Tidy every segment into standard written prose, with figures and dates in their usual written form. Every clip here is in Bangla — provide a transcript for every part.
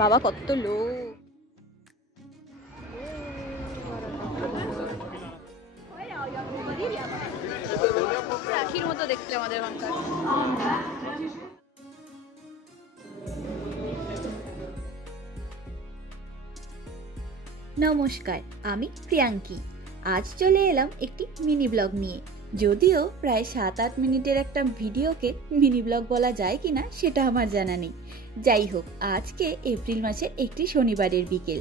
বাবা কত লোক। রাখির মতো দেখতে আমাদের ওখানকার। নমস্কার, আমি প্রিয়াঙ্কি। আজ চলে এলাম একটি মিনি ব্লগ নিয়ে। যদিও প্রায় 7-8 মিনিটের একটা ভিডিওকে মিনি ব্লগ বলা যায় কিনা সেটা আমার জানা নেই। যাই হোক, আজকে এপ্রিল মাসের একটি শনিবারের বিকেল,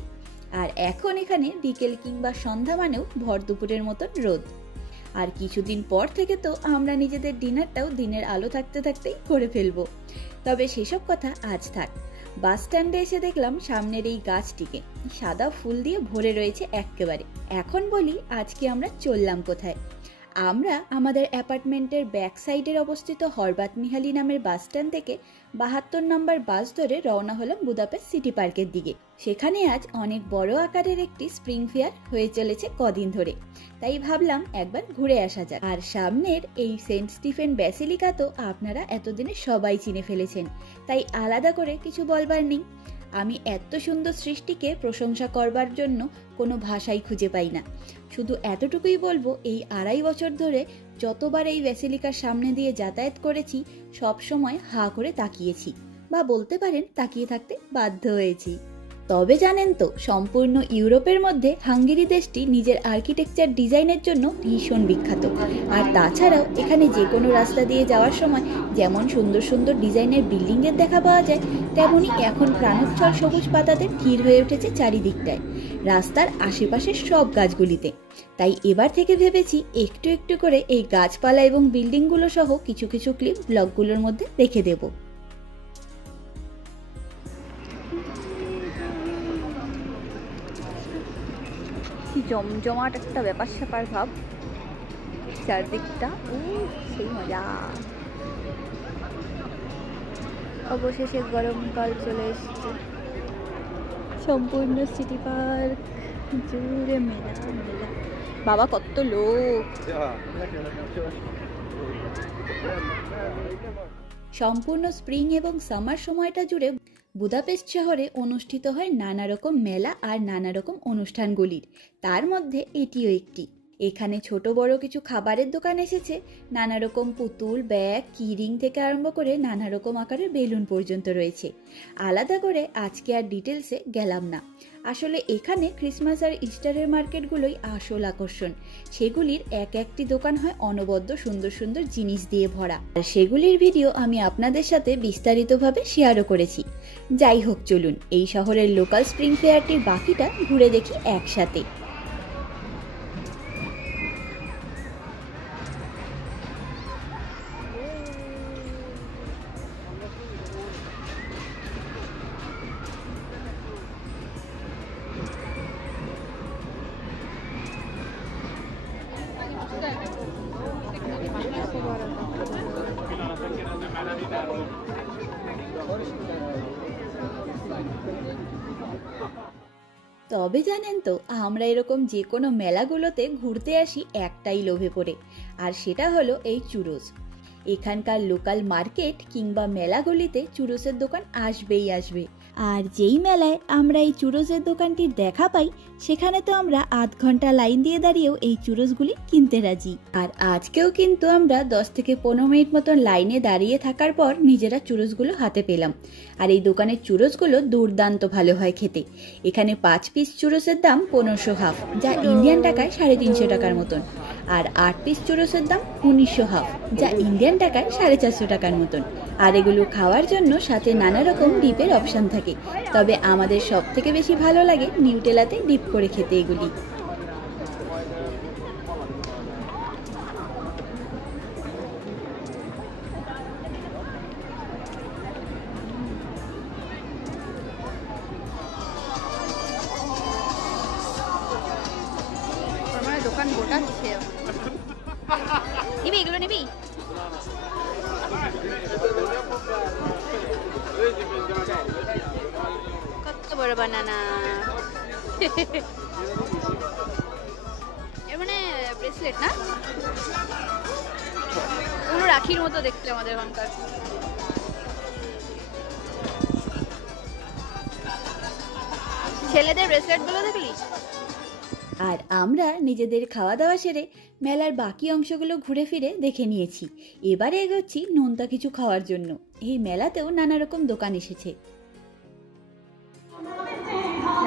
আর এখন এখানে বিকেল কিংবা সন্ধ্যা মানেও ভর দুপুরের মতন রোদ। আর কিছুদিন পর থেকে তো আমরা নিজেদের ডিনারটাও দিনের আলো থাকতে থাকতেই করে ফেলবো। তবে সেসব কথা আজ থাক। বাস স্ট্যান্ডে এসে দেখলাম সামনের এই গাছটিকে সাদা ফুল দিয়ে ভরে রয়েছে এক্কেবারে। এখন বলি আজকে আমরা চললাম কোথায়। আমরা আমাদের অ্যাপার্টমেন্টের ব্যাক সাইডের অবস্থিত হরবাতনিহালি নামের বাস স্ট্যান্ড থেকে 72 নম্বর বাস ধরে রওনা হলাম বুদাপেস্ট সিটি পার্কের দিকে। সেখানে আজ অনেক বড় আকারের একটি স্প্রিং ফেয়ার হয়ে চলেছে কদিন ধরে, তাই ভাবলাম একবার ঘুরে আসা যাক। আর সামনের এই সেন্ট স্টিফেন ব্যাসিলিকা তো আপনারা এতদিনে সবাই চিনে ফেলেছেন, তাই আলাদা করে কিছু বলবার নেই। আমি এত সুন্দর সৃষ্টিকে প্রশংসা করবার জন্য কোনো ভাষাই খুঁজে পাই না। শুধু এতটুকুই বলবো, এই 2.5 বছর ধরে যতবার এই ব্যাসিলিকার সামনে দিয়ে যাতায়াত করেছি সব সময় হা করে তাকিয়েছি, বা বলতে পারেন তাকিয়ে থাকতে বাধ্য হয়েছি। তবে জানেন তো, সম্পূর্ণ ইউরোপের মধ্যে হাঙ্গেরি দেশটি নিজের আর্কিটেকচার ডিজাইনের জন্য ভীষণ বিখ্যাত। আর তাছাড়াও এখানে যে কোনো রাস্তা দিয়ে যাওয়ার সময় যেমন সুন্দর সুন্দর ডিজাইনের বিল্ডিংয়ের দেখা পাওয়া যায়, তেমনি এখন প্রাণোচ্ছল সবুজ পাতাতে ভিড় হয়ে উঠেছে চারিদিকটায়, রাস্তার আশেপাশের সব গাছগুলিতে। তাই এবার থেকে ভেবেছি একটু একটু করে এই গাছপালা এবং বিল্ডিংগুলো সহ কিছু কিছু ক্লিপ ব্লগগুলোর মধ্যে রেখে দেবো। জমজমাট একটা ব্যাপার স্যাপার ভাব চারদিকটা, সেই মজা। অবশেষে গরমকাল চলে এসছে, সম্পূর্ণ সিটি পার্ক জুড়ে মেলা মেলা। বাবা কত লোক। সম্পূর্ণ স্প্রিং এবং সামার সময়টা জুড়ে বুদাপেস্ট শহরে অনুষ্ঠিত হয় নানা রকম মেলা আর নানা রকম অনুষ্ঠানগুলির, তার মধ্যে এটিও একটি। এখানে ছোট বড় কিছু খাবারের দোকান এসেছে, নানা রকম পুতুল, ব্যাগ, কিরিং থেকে আরম্ভ করে নানা রকম আকারের বেলুন পর্যন্ত রয়েছে। আলাদা করে আজকে আর ডিটেলসে গেলাম না। আসলে এখানে ক্রিসমাস আর ইস্টারের মার্কেটগুলোই আসল আকর্ষণ। সেগুলির এক একটি দোকান হয় অনবদ্য সুন্দর সুন্দর জিনিস দিয়ে ভরা, আর সেগুলির ভিডিও আমি আপনাদের সাথে বিস্তারিতভাবে শেয়ারও করেছি। যাই হোক, চলুন এই শহরের লোকাল স্প্রিং ফেয়ারটির বাকিটা ঘুরে দেখি একসাথে। তবে জানেন তো, আমরা এরকম যে কোনো মেলাগুলোতে ঘুরতে আসি একটাই লোভে পড়ে, আর সেটা হলো এই চুরোস। এখানকার লোকাল মার্কেট কিংবা মেলাগুলিতে চুরোসের দোকান আসবেই আসবে। আর যেই মেলায় আমরা এই চুরোসের দোকানটির দেখা পাই, সেখানে তো আমরা আধ ঘন্টা লাইন দিয়ে দাঁড়িয়েও এই চুরোসগুলি কিনতে রাজি। আর আজকেও কিন্তু আমরা 10 থেকে 15 মিনিট মতন লাইনে দাঁড়িয়ে থাকার পর নিজেরা চুরোসগুলো হাতে পেলাম। আর এই দোকানের চুরোসগুলো দুর্দান্ত ভালো হয় খেতে। এখানে 5 পিস চুরোসের দাম 1500 হাফ, যা ইন্ডিয়ান টাকায় 350 টাকার মতন। আর 8 পিস চুরোসের দাম 1900 হাফ, যা ইন্ডিয়ান টাকায় 450 টাকার মতন। আর এগুলো খাওয়ার জন্য সাথে নানা রকম ডিপের অপশন থাকে, তবে আমাদের সব থেকে বেশি ভালো লাগে নিউটেলাতে ডিপ করে খেতে এগুলি। দোকান গোটাচ্ছে, নিবি এগুলো নিবি? কত বড় বানানা, এর মানে ব্রেসলেট না, পুরো রাখির মতো দেখতে আমাদের ওখানকার। ছেলেদের ব্রেসলেটগুলো দেখলি? আর আমরা নিজেদের খাওয়া দাওয়া সেরে মেলার বাকি অংশগুলো ঘুরে ফিরে দেখে নিয়েছি। এবারে এগোচ্ছি নোনতা কিছু খাওয়ার জন্য। এই মেলাতেও নানা রকম দোকান এসেছে।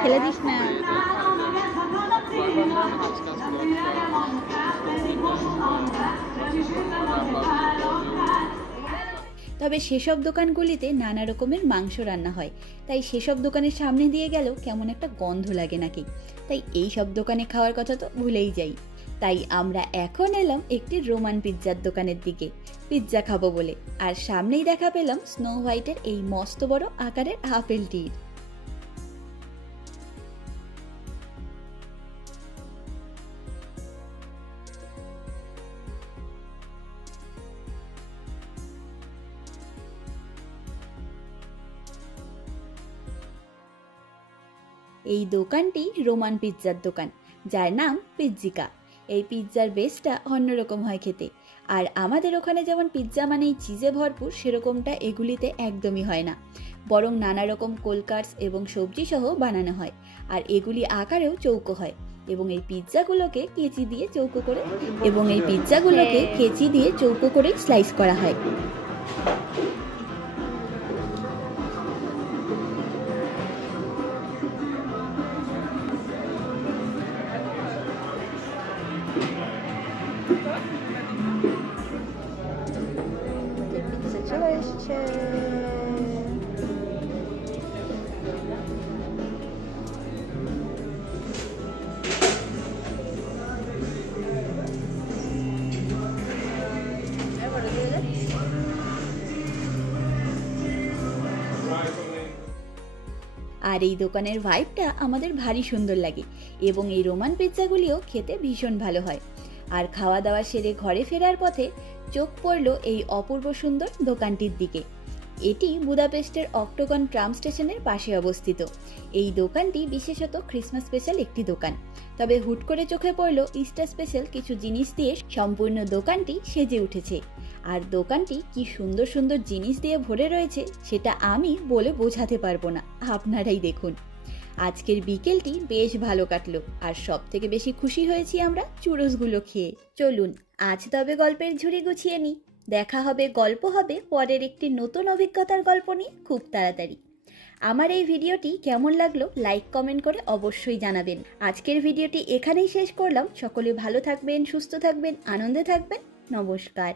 ফেলে দিস না। তবে সেসব দোকানগুলিতে নানা রকমের মাংস রান্না হয়, তাই সেসব দোকানের সামনে দিয়ে গেলেও কেমন একটা গন্ধ লাগে নাকি, তাই এই সব দোকানে খাওয়ার কথা তো ভুলেই যাই। তাই আমরা এখন এলাম একটি রোমান পিৎজার দোকানের দিকে পিৎজা খাবো বলে। আর সামনেই দেখা পেলাম স্নো হোয়াইটের এই মস্ত বড় আকারের আপেলটির। এই দোকানটি রোমান পিৎজার দোকান, যার নাম পিৎজিকা। এই পিৎজার বেসটা অন্যরকম হয় খেতে। আর আমাদের ওখানে যেমন পিৎজা মানেই চিজে ভরপুর, সেরকমটা এগুলিতে একদমই হয় না, বরং নানা রকম কোলকাটস এবং সবজি সহ বানানো হয়। আর এগুলি আকারেও চৌকো হয় এবং এই পিৎজাগুলোকে কেচি দিয়ে চৌকো করে স্লাইস করা হয়। চলে এসছে। আর এই দোকানের ভাইবটা আমাদের ভারী সুন্দর লাগে এবং এই রোমান পিৎজাগুলিও খেতে ভীষণ ভালো হয়। আর খাওয়া দাওয়া সেরে ঘরে ফেরার পথে চোখ পড়ল এই অপূর্ব সুন্দর দোকানটির দিকে। এটি বুদাপেস্টের অক্টোগন ট্রাম স্টেশনের পাশে অবস্থিত। এই দোকানটি বিশেষত ক্রিসমাস স্পেশাল একটি দোকান। তবে হুট করে চোখে পড়ল ইস্টার স্পেশাল কিছু জিনিস দিয়ে সম্পূর্ণ দোকানটি সেজে উঠেছে। আর দোকানটি কি সুন্দর সুন্দর জিনিস দিয়ে ভরে রয়েছে সেটা আমি বলে বোঝাতে পারবো না, আপনারাই দেখুন। আজকের বিকেলটি বেশ ভালো কাটলো, আর সব থেকে বেশি খুশি হয়েছি আমরা চুরোসগুলো খেয়ে। চলুন আজ তবে গল্পের ঝুড়ি গুছিয়ে নিই। দেখা হবে, গল্প হবে পরের একটি নতুন অভিজ্ঞতার গল্প নিয়ে খুব তাড়াতাড়ি। আমার এই ভিডিওটি কেমন লাগলো লাইক কমেন্ট করে অবশ্যই জানাবেন। আজকের ভিডিওটি এখানেই শেষ করলাম। সকলে ভালো থাকবেন, সুস্থ থাকবেন, আনন্দে থাকবেন। নমস্কার।